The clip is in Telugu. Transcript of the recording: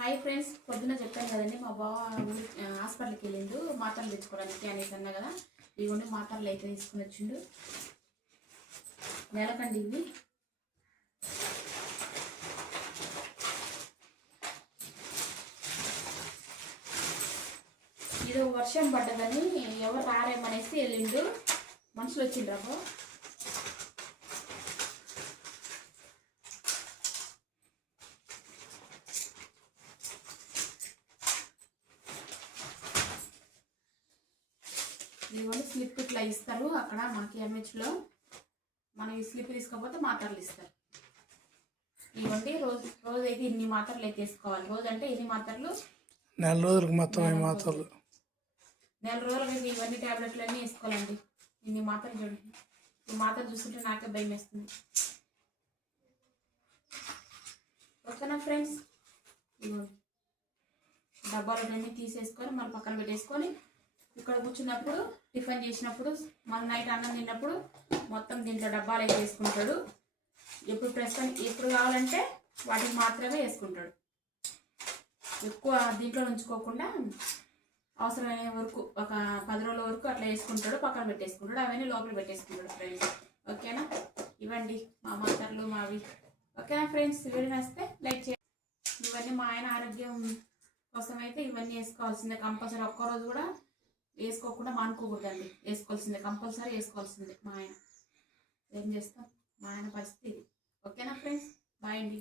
హాయ్ ఫ్రెండ్స్, పొద్దున చెప్పాను కదండి మా బావ హాస్పిటల్కి వెళ్ళిండు మాత్రలు తెచ్చుకోవడానికి అనేసి అన్నా కదా. ఇవన్నీ మాత్రలు అయితే తీసుకుని వచ్చిండు. నెలకండి ఇవి. ఇది వర్షం పడ్డదని ఎవరు రారేమనేసి వెళ్ళిండు. మనుషులు వచ్చిండ్రాబో. ఇవన్నీ స్లిప్ ఇట్లా ఇస్తారు అక్కడ మనకి ఎంహెచ్లో. మనం ఈ స్లిప్ తీసుకోకపోతే మాత్రలు ఇస్తారు. ఇవన్నీ రోజు అయితే ఇన్ని మాత్రలు అయితే వేసుకోవాలి. రోజు అంటే ఇన్ని మాత్రలు, నెల రోజులకు మొత్తం మాత్రలు, నెల రోజులకి ఇవన్నీ ట్యాబ్లెట్లు అన్నీ వేసుకోవాలండి. ఇన్ని మాత్రలు చూడండి. ఈ మాత్రలు చూస్తుంటే నాకే భయం వేస్తుంది. ఓకేనా ఫ్రెండ్స్, డబ్బాలన్నీ తీసేసుకొని మళ్ళీ పక్కన పెట్టేసుకొని ఇక్కడ కూర్చున్నప్పుడు టిఫిన్ చేసినప్పుడు మన నైట్ అన్నం తిన్నప్పుడు మొత్తం దీంట్లో డబ్బాలు అయితే వేసుకుంటాడు. ఎప్పుడు ప్రస్తుతానికి ఎప్పుడు కావాలంటే వాటికి మాత్రమే వేసుకుంటాడు. ఎక్కువ దీంట్లో ఉంచుకోకుండా అవసరమైన వరకు ఒక 10 రోజుల వరకు అట్లా వేసుకుంటాడు, పక్కన పెట్టేసుకుంటాడు. అవన్నీ లోపల పెట్టేసుకుంటాడు ఫ్రెండ్స్. ఓకేనా, ఇవ్వండి మా మాత్రలు మావి. ఓకేనా ఫ్రెండ్స్, వీడియో నచ్చితే లైక్ చేయండి. ఇవన్నీ మా ఆయన ఆరోగ్యం కోసం అయితే ఇవన్నీ వేసుకోవాల్సిందే కంపల్సరీ. ఒక్కరోజు కూడా వేసుకోకుండా మానుకోకూడదండి. వేసుకోవాల్సిందే, కంపల్సరీ వేసుకోవాల్సిందే. మా ఆయన ఏం చేస్తాం, మా ఆయన పరిస్థితి. ఓకేనా ఫ్రెండ్స్, బాయ్ అండి.